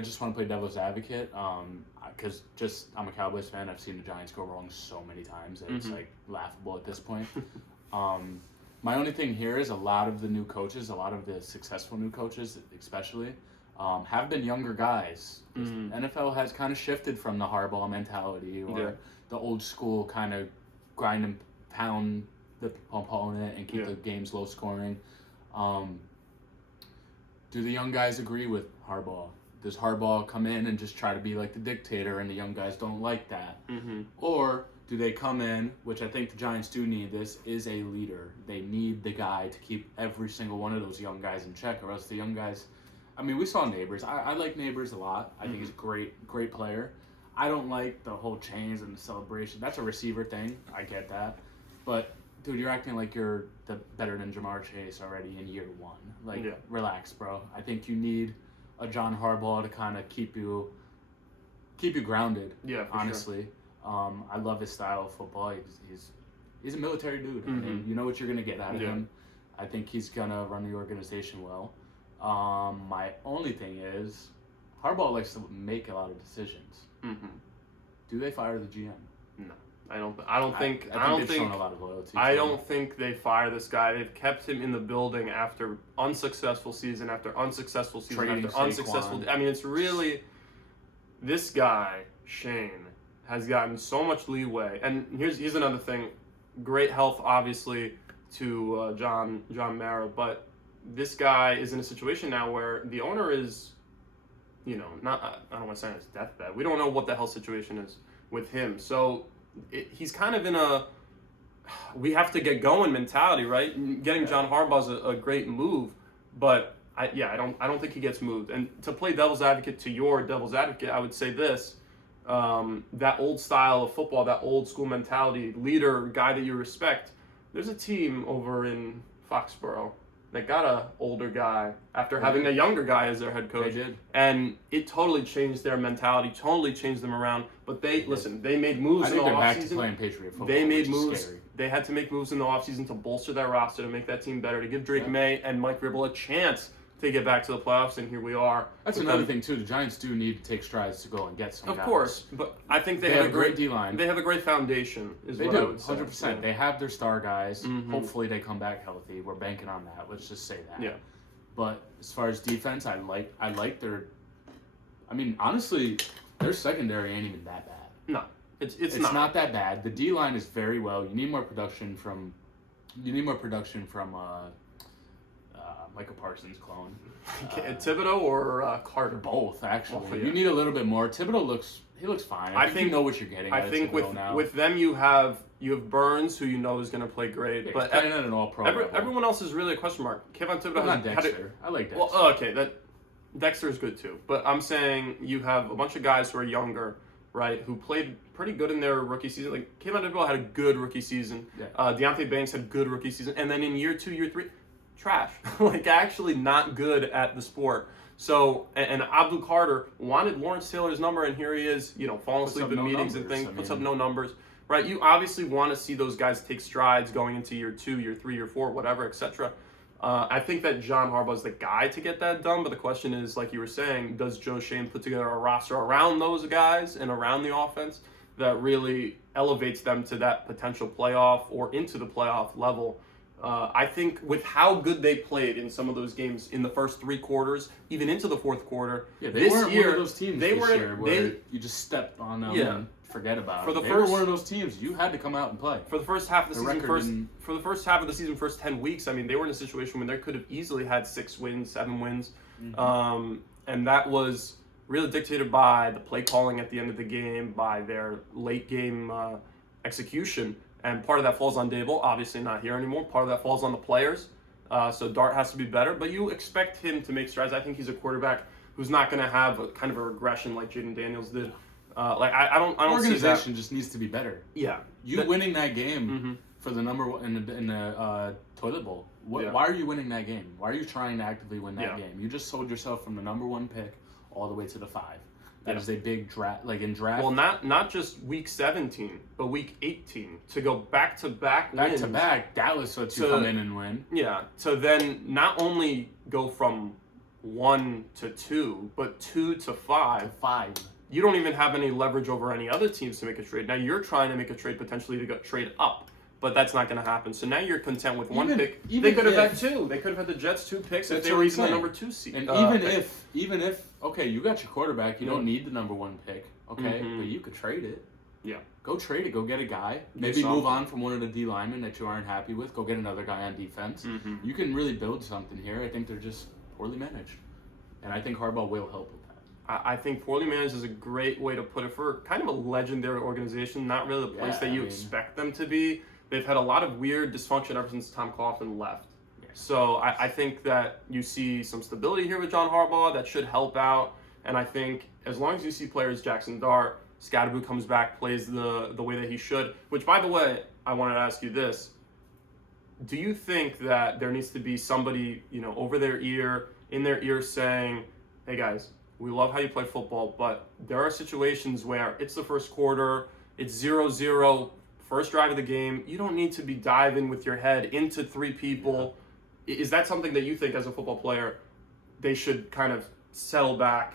just want to play devil's advocate, because I'm a Cowboys fan. I've seen the Giants go wrong so many times that it's like laughable at this point. My only thing here is a lot of the new coaches, a lot of the successful new coaches especially, have been younger guys. NFL has kind of shifted from the Harbaugh mentality or the old school kind of grind and pound the opponent and keep the games low scoring. Do the young guys agree with Harbaugh? Does Harbaugh come in and just try to be like the dictator and the young guys don't like that? Or do they come in, which I think the Giants do need this, is a leader. They need the guy to keep every single one of those young guys in check, or else the young guys... I mean, we saw Neighbors. I like Neighbors a lot. I think he's a great player. I don't like the whole chains and the celebration. That's a receiver thing. I get that. But, dude, you're acting like you're better than Jamar Chase already in year one. Like, relax, bro. I think you need a John Harbaugh to kind of keep you grounded. Yeah, honestly. Sure. I love his style of football. He's a military dude, and you know what you're gonna get out of him. I think he's gonna run the organization well. My only thing is, Harbaugh likes to make a lot of decisions. Do they fire the GM? No. I don't think they've shown a lot of loyalty. I don't think they fire this guy. They've kept him in the building after unsuccessful season after unsuccessful season after unsuccessful. I mean, it's really this guy Shane has gotten so much leeway. And here's another thing: great health, obviously, to John Mara, but this guy is in a situation now where the owner is, not I don't want to say on his deathbed. We don't know what the health situation is with him, so. He's kind of in a we have to get going mentality, right? Getting John Harbaugh's a great move, but I don't think he gets moved. And to play devil's advocate to your devil's advocate, I would say this: that old style of football, that old school mentality, leader, guy that you respect. There's a team over in Foxborough that got a older guy after having a younger guy as their head coach. They did. And it totally changed their mentality, totally changed them around. But they made moves in the offseason. I think they're back to playing Patriot football. They made moves. Scary. They had to make moves in the offseason to bolster that roster, to make that team better, to give Drake May and Mike Vrabel a chance to get back to the playoffs, and here we are. That's another thing, too. The Giants do need to take strides to go and get some guys. Of course, but I think they have a great D-line. They have a great foundation, is what I would say. 100%. Yeah. They have their star guys. Hopefully they come back healthy. We're banking on that. Let's just say that. Yeah. But as far as defense, I like their... I mean, honestly, their secondary ain't even that bad. No, it's not that bad. The D-line is very well. You need more production from... Micah Parsons clone. Thibodeau or Carter? Both, actually. You need a little bit more. Thibodeau looks he looks fine. I think you know what you're getting. I think with them you have Burns, who you know is going to play great, Yeah, but playing at an all-pro level. Everyone else is really a question mark. Kevin Thibodeau not Dexter. I like Dexter. Well, okay, Dexter is good too, but I'm saying you have a bunch of guys who are younger, right, who played pretty good in their rookie season. Like Kevin Thibodeau had a good rookie season. Yeah. Deontay Banks had a good rookie season, and then in year 2, year 3, trash. Like actually not good at the sport. So, and Abdul Carter wanted Lawrence Taylor's number, and here he is, falling asleep in meetings and things, puts up no numbers, right? You obviously want to see those guys take strides going into year 2, year 3, year 4, whatever, etc. I think that John Harbaugh is the guy to get that done, but the question is, like you were saying, does Joe Shane put together a roster around those guys and around the offense that really elevates them to that potential playoff or into the playoff level? I think with how good they played in some of those games in the first 3 quarters, even into the fourth quarter, they weren't one of those teams where you just stepped on them and forget about it. They were one of those teams you had to come out and play. For the first half of the season, first 10 weeks, I mean, they were in a situation where they could have easily had 6 wins, 7 wins, and that was really dictated by the play calling at the end of the game, by their late game execution. And part of that falls on Dable, obviously not here anymore. Part of that falls on the players. So Dart has to be better, but you expect him to make strides. I think he's a quarterback who's not going to have a kind of a regression like Jaden Daniels did. I don't see that. Organization just needs to be better. Yeah. Winning that game for the number one in the toilet bowl. Why are you winning that game? Why are you trying to actively win that game? You just sold yourself from the number 1 pick all the way to the 5. That is a big draft, like in draft. Well, not just week 17, but week 18 to go back to back. Dallas lets you come in and win. Yeah, to then not only go from 1 to 2, but 2 to 5. You don't even have any leverage over any other teams to make a trade. Now you're trying to make a trade potentially to go trade up, but that's not going to happen. So now you're content with 1 pick. They could have had 2. They could have had the Jets 2 picks if they were even the number 2 seed. And even if okay, you got your quarterback, you don't need the number 1 pick, okay, but you could trade it. Yeah. Go trade it. Go get a guy. Maybe move on from one of the D linemen that you aren't happy with. Go get another guy on defense. You can really build something here. I think they're just poorly managed, and I think Harbaugh will help with that. I think poorly managed is a great way to put it for kind of a legendary organization, not really the place that you expect them to be. They've had a lot of weird dysfunction ever since Tom Coughlin left. Yeah. So I think that you see some stability here with John Harbaugh that should help out. And I think as long as you see players, Jackson Dart, Scadaboo comes back, plays the way that he should, which, by the way, I wanted to ask you this. Do you think that there needs to be somebody, over their ear, in their ear saying, hey, guys, we love how you play football, but there are situations where it's the first quarter, it's 0-0, first drive of the game. You don't need to be diving with your head into 3 people. Yeah. Is that something that you think as a football player they should kind of settle back,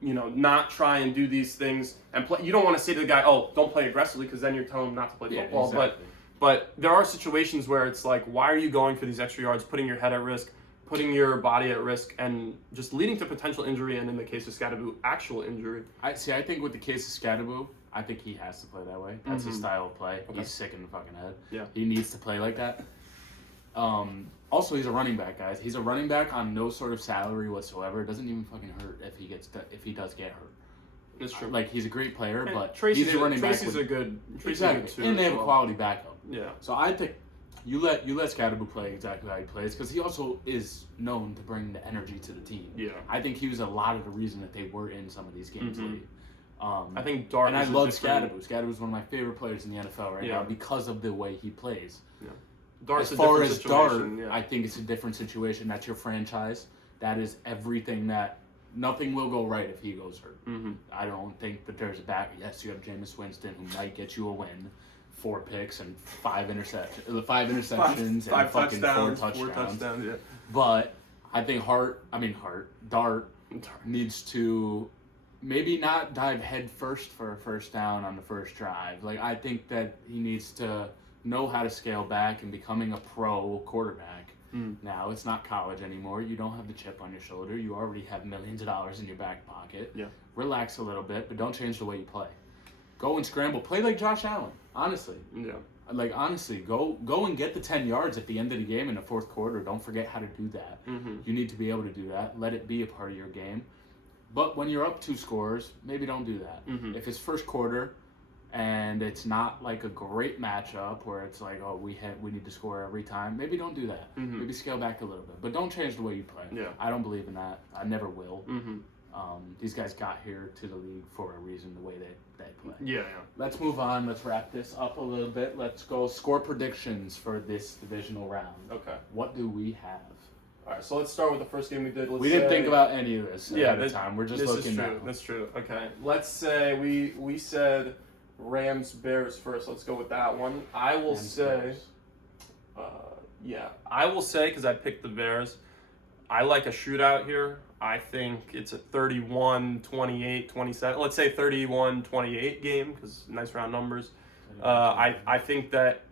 not try and do these things and play? You don't want to say to the guy, oh, don't play aggressively, because then you're telling him not to play football. Exactly. But there are situations where it's like, why are you going for these extra yards, putting your head at risk, putting your body at risk, and just leading to potential injury, and in the case of Scadaboo, actual injury? I think with the case of Scadaboo, I think he has to play that way. That's his style of play. Okay. He's sick in the fucking head. Yeah. He needs to play like that. Also, he's a running back, guys. He's a running back on no sort of salary whatsoever. It doesn't even fucking hurt if he does get hurt. That's true. Like, he's a great player, but Tracy's he's a running back. Tracy's a good too, and they have a quality backup. Yeah. So I think you let Scadaboo play exactly how he plays, because he also is known to bring the energy to the team. Yeah. I think he was a lot of the reason that they were in some of these games late. I think Dart. And I love Scadaboo. Scadaboo's one of my favorite players in the NFL right now because of the way he plays. Yeah. Dart's as far as Dart, yeah. I think it's a different situation. That's your franchise. That is everything that. Nothing will go right if he goes hurt. I don't think that there's a back. Yes, you have Jameis Winston, who might get you a win. 4 picks and 5 interceptions. 5 interceptions and fucking touchdowns, 4 touchdowns. 4 touchdowns, yeah. But I think Dart needs to maybe not dive head first for a first down on the first drive. Like, I think that he needs to know how to scale back and becoming a pro quarterback. Now, it's not college anymore. You don't have the chip on your shoulder. You already have millions of dollars in your back pocket. Yeah. Relax a little bit, but don't change the way you play. Go and scramble. Play like Josh Allen, honestly. Yeah. Like, honestly, go and get the 10 yards at the end of the game in the fourth quarter. Don't forget how to do that. You need to be able to do that. Let it be a part of your game. But when you're up 2 scores, maybe don't do that. Mm-hmm. If it's first quarter and it's not like a great matchup where it's like, oh, we need to score every time, maybe don't do that. Mm-hmm. Maybe scale back a little bit. But don't change the way you play. Yeah. I don't believe in that. I never will. Mm-hmm. These guys got here to the league for a reason, the way they play. Yeah. Let's move on. Let's wrap this up a little bit. Let's go score predictions for this divisional round. Okay. What do we have? All right, so let's start with the first game we did. We didn't think about any of this at the time. We're just looking This is true. now. That's true. Okay. Let's say we said Rams-Bears first. Let's go with that one. I will say, I will say, because I picked the Bears, I like a shootout here. I think it's a 31-28, 27. Let's say 31-28 game, because nice round numbers. I think that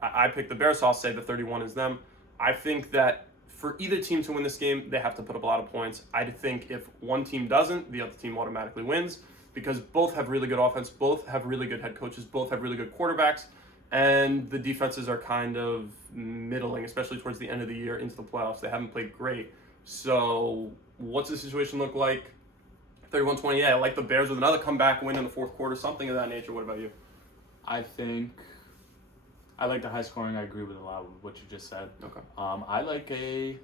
I picked the Bears, so I'll say the 31 is them. I think that for either team to win this game, they have to put up a lot of points. I think if one team doesn't, the other team automatically wins, because both have really good offense, both have really good head coaches, both have really good quarterbacks, and the defenses are kind of middling, especially towards the end of the year into the playoffs. They haven't played great. So what's the situation look like? 31-28. I like the Bears with another comeback win in the fourth quarter, something of that nature. What about you? I think I like the high scoring. I agree with a lot of what you just said. Okay. I like I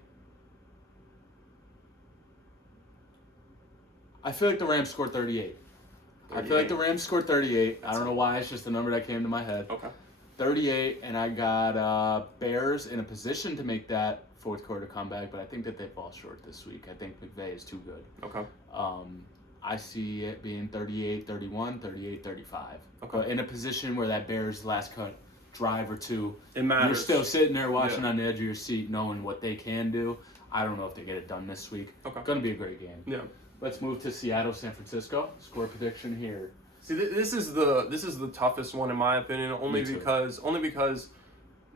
feel like the Rams scored 38. I feel like the Rams scored 38. I don't know why. It's just the number that came to my head. Okay. 38, and I got Bears in a position to make that fourth quarter comeback, but I think that they fall short this week. I think McVay is too good. Okay. I see it being 38-31, 38-35. Okay. In a position where that Bears last cut drive or two, It matters. you're still sitting there watching on the edge of your seat knowing what they can do. I don't know if they get it done this week. Okay. Going to be a great game. Yeah. Let's move to Seattle, San Francisco. Score prediction here. See, this is the toughest one in my opinion, only because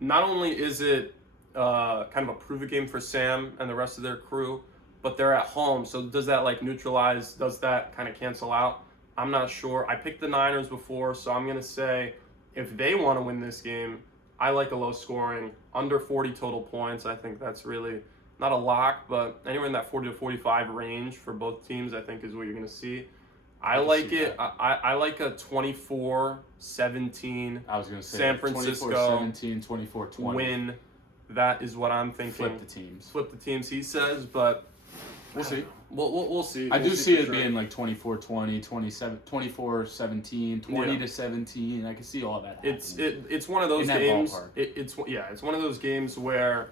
not only is it kind of a prove it game for Sam and the rest of their crew, but they're at home. So does that like neutralize? Does that kind of cancel out? I'm not sure. I picked the Niners before, so I'm gonna say if they want to win this game, I like a low scoring under 40 total points. I think that's really not a lock, but anywhere in that 40 to 45 range for both teams, I think is what you're gonna see. I like it. I like a 24-17 I was going to say San Francisco 24-17, 24-20. win. That is what I'm thinking. Flip the teams. Flip the teams, he says, but we'll see. We'll see. I We'll do see it for being like 24-20, 24-17, 20-17. I can see all that happening. It's one of those In that games. ballpark. It's one of those games where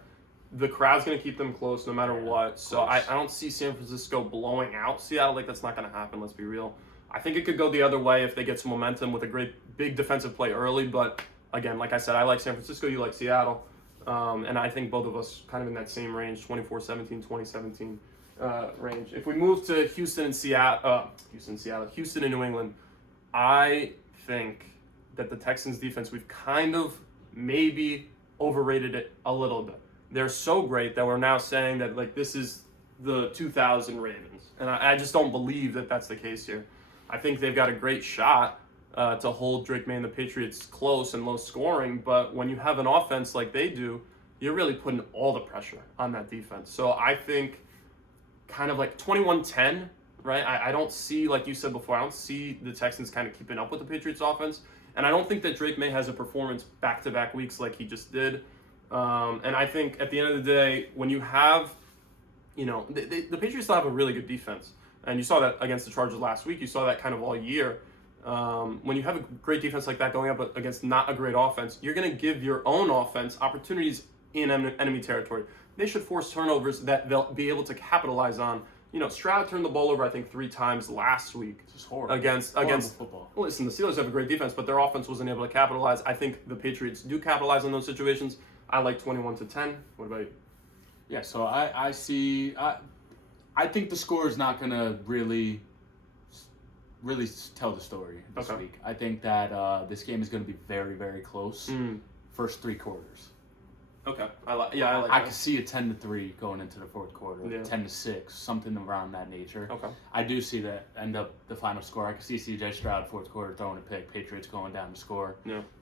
the crowd's going to keep them close no matter what. So I don't see San Francisco blowing out Seattle. Like, that's not going to happen, let's be real. I think it could go the other way if they get some momentum with a great big defensive play early. But, again, like I said, I like San Francisco. You like Seattle. And I think both of us kind of in that same range, 24-17, 20-17 range. If we move to Houston and New England, I think that the Texans defense, we've kind of maybe overrated it a little bit. They're so great that we're now saying that like this is the 2000 Ravens, and I just don't believe that that's the case here. I think they've got a great shot to hold Drake May and the Patriots close and low scoring, but when you have an offense like they do, you're really putting all the pressure on that defense. So I think kind of like 21-10, right? I don't see, like you said before, I don't see the Texans kind of keeping up with the Patriots offense, and I don't think that Drake May has a performance back-to-back weeks like he just did. And I think at the end of the day, when you have, the Patriots still have a really good defense. And you saw that against the Chargers last week. You saw that kind of all year. When you have a great defense like that going up against not a great offense, you're going to give your own offense opportunities in enemy territory. They should force turnovers that they'll be able to capitalize on. Stroud turned the ball over, I think, 3 times last week. It's horrible. Against football. Well, listen, the Steelers have a great defense, but their offense wasn't able to capitalize. I think the Patriots do capitalize on those situations. I like 21-10. What about you? Yeah, so I see. I think the score is not going to really tell the story this week. I think that this game is going to be very, very close. First 3 quarters. Okay, I like that. I could see a 10-3 going into the fourth quarter, Yeah. 10-6, something around that nature. Okay. I do see that end up the final score. I could see C.J. Stroud fourth quarter throwing a pick, Patriots going down to score,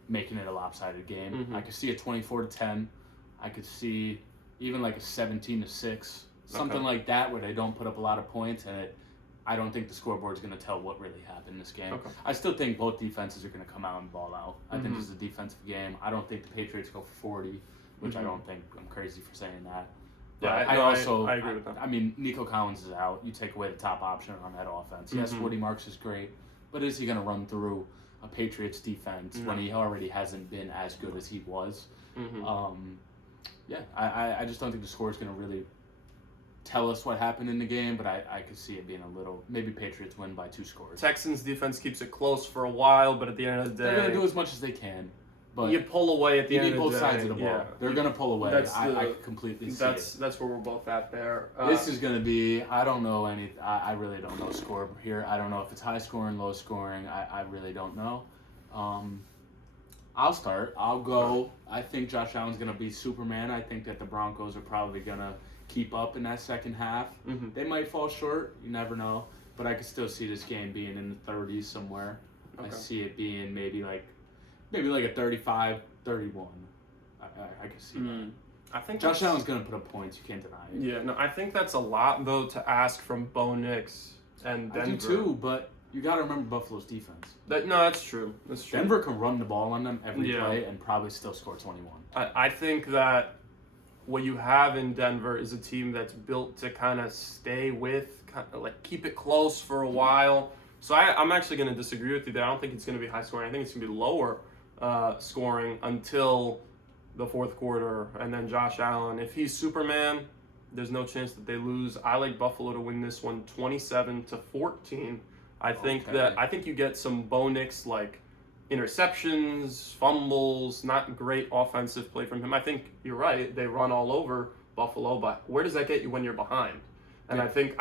making it a lopsided game. Mm-hmm. I could see a 24-10. I could see even like a 17-6, something like that where they don't put up a lot of points, and I don't think the scoreboard's going to tell what really happened in this game. Okay. I still think both defenses are going to come out and ball out. I think Mhm. this is a defensive game. I don't think the Patriots go for 40, which I don't think. I'm crazy for saying that. Yeah, But I agree with that. I mean, Nico Collins is out. You take away the top option on that offense. Yes, Mhm. Woody Marks is great, but is he going to run through a Patriots defense when he already hasn't been as good as he was? Mhm. Yeah, I just don't think the score is going to really tell us what happened in the game, but I could see it being a little, maybe Patriots win by 2 scores. Texans defense keeps it close for a while, but at the end of the day, They're going to do as much as they can, but you pull away at the you end need of both the day. sides of the ball. Yeah. They're going to pull away. That's I completely see it. That's where we're both at there. This is going to be, I don't know I really don't know score here. I don't know if it's high scoring, low scoring. I really don't know. I'll start. I'll go. I think Josh Allen's going to be Superman. I think that the Broncos are probably going to keep up in that second half. Mhm. They might fall short. You never know. But I could still see this game being in the 30s somewhere. I Okay. see it being maybe like a 35-31. I could see that. I think Josh that's- Allen's going to put up points. You can't deny it. Yeah, no, I think that's a lot though to ask from Bo Nix and Denver. I do too, but you got to remember Buffalo's defense. No, that's true. That's true. Denver can run the ball on them every Yeah. play and probably still score 21. I think that what you have in Denver is a team that's built to kind of stay with, kind of like keep it close for a while. So I'm actually going to disagree with you there. I don't think it's going to be high scoring. I think it's going to be lower scoring until the fourth quarter. And then Josh Allen, if he's Superman, there's no chance that they lose. I like Buffalo to win this one 27-14. I think you get some Bo Nix like interceptions, fumbles, not great offensive play from him. I think you're right. They run all over Buffalo, but where does that get you when you're behind? And I think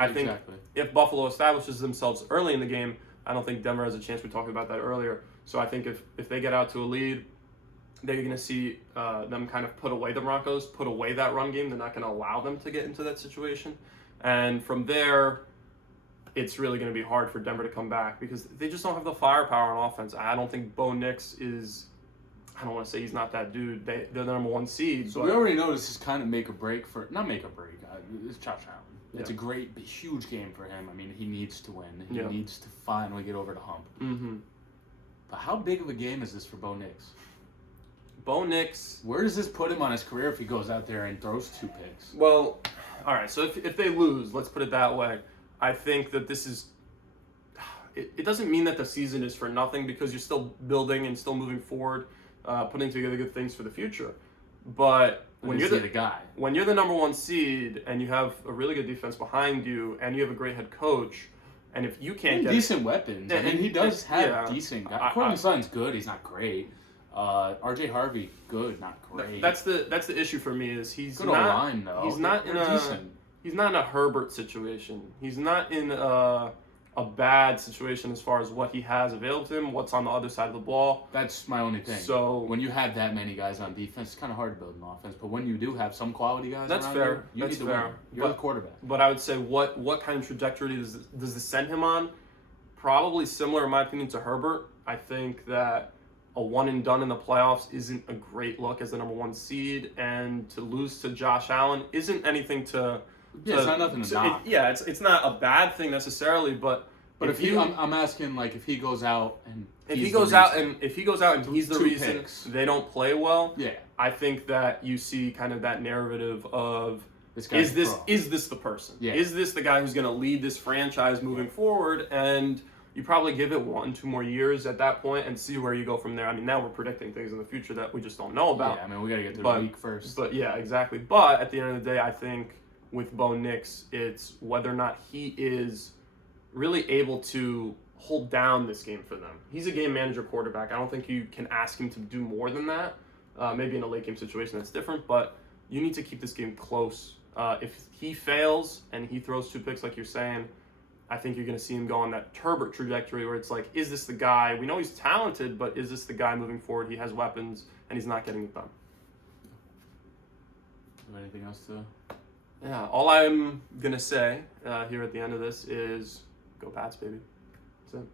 if Buffalo establishes themselves early in the game, I don't think Denver has a chance. We talked about that earlier. So I think if they get out to a lead, they're going to see them kind of put away the Broncos, put away that run game. They're not going to allow them to get into that situation. And from there, it's really going to be hard for Denver to come back because they just don't have the firepower on offense. I don't think Bo Nix is, I don't want to say he's not that dude. They're the number 1 seed. So we already know this is kind of make or break not make or break. It's Josh Allen. Yeah. It's a great, huge game for him. I mean, he needs to win. He Yeah. needs to finally get over the hump. Mm-hmm. But how big of a game is this for Bo Nix? Bo Nix. Where does this put him on his career if he goes out there and throws 2 picks? Well, all right. So if they lose, let's put it that way. I think that this is. It doesn't mean that the season is for nothing because you're still building and still moving forward, putting together good things for the future. But when you're the guy, when you're the number 1 seed and you have a really good defense behind you and you have a great head coach, and if you can't get decent weapons, I mean, he does have decent guys. Courtland Sutton's good. He's not great. R.J. Harvey, good, not great. That's the issue for me is he's good not. line though. He's not in a. decent. He's not in a Herbert situation. He's not in a bad situation as far as what he has available to him, what's on the other side of the ball. That's my only thing. So when you have that many guys on defense, it's kind of hard to build an offense. But when you do have some quality guys, that's around fair. You That's need to fair. win. You're the quarterback. But I would say what kind of trajectory does this send him on? Probably similar, in my opinion, to Herbert. I think that a one and done in the playoffs isn't a great look as the number 1 seed, and to lose to Josh Allen isn't anything to. Yeah, it's not nothing to knock. It's not a bad thing necessarily, but if I'm asking like if he goes out and if he goes out and he's the 2 reason picks. they don't play well, yeah, I think that you see kind of that narrative of is this the person? Yeah. Is this the guy who's going to lead this franchise moving forward? And you probably give it 1-2 more years at that point and see where you go from there. I mean, now we're predicting things in the future that we just don't know about. Yeah, I mean, we got to get through the week first. But yeah, exactly. But at the end of the day, I think with Bo Nix, it's whether or not he is really able to hold down this game for them. He's a game manager quarterback. I don't think you can ask him to do more than that. Maybe in a late game situation that's different, but you need to keep this game close. If he fails and he throws 2 picks like you're saying, I think you're going to see him go on that Herbert trajectory where it's like, is this the guy? We know he's talented, but is this the guy moving forward? He has weapons, and he's not getting it done. Anything else to... Yeah, all I'm going to say here at the end of this is go Pats, baby. That's it.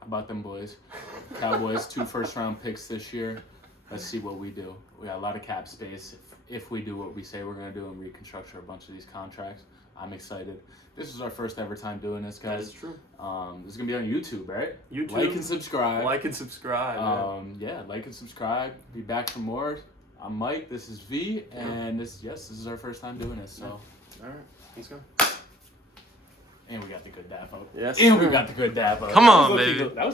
How about them boys? Cowboys, 2 first-round picks this year. Let's see what we do. We got a lot of cap space. If we do what we say we're going to do and reconstruct a bunch of these contracts, I'm excited. This is our first ever time doing this, That guys. is true. This is gonna be on YouTube, right? YouTube. Like and subscribe. Like and subscribe. Yeah, like and subscribe. Be back for more. I'm Mike. This is V, and this is our first time doing this. So, All right, let's go. and we got the good dap out. Yes. And we got the good dap out. Come on, That was baby. that was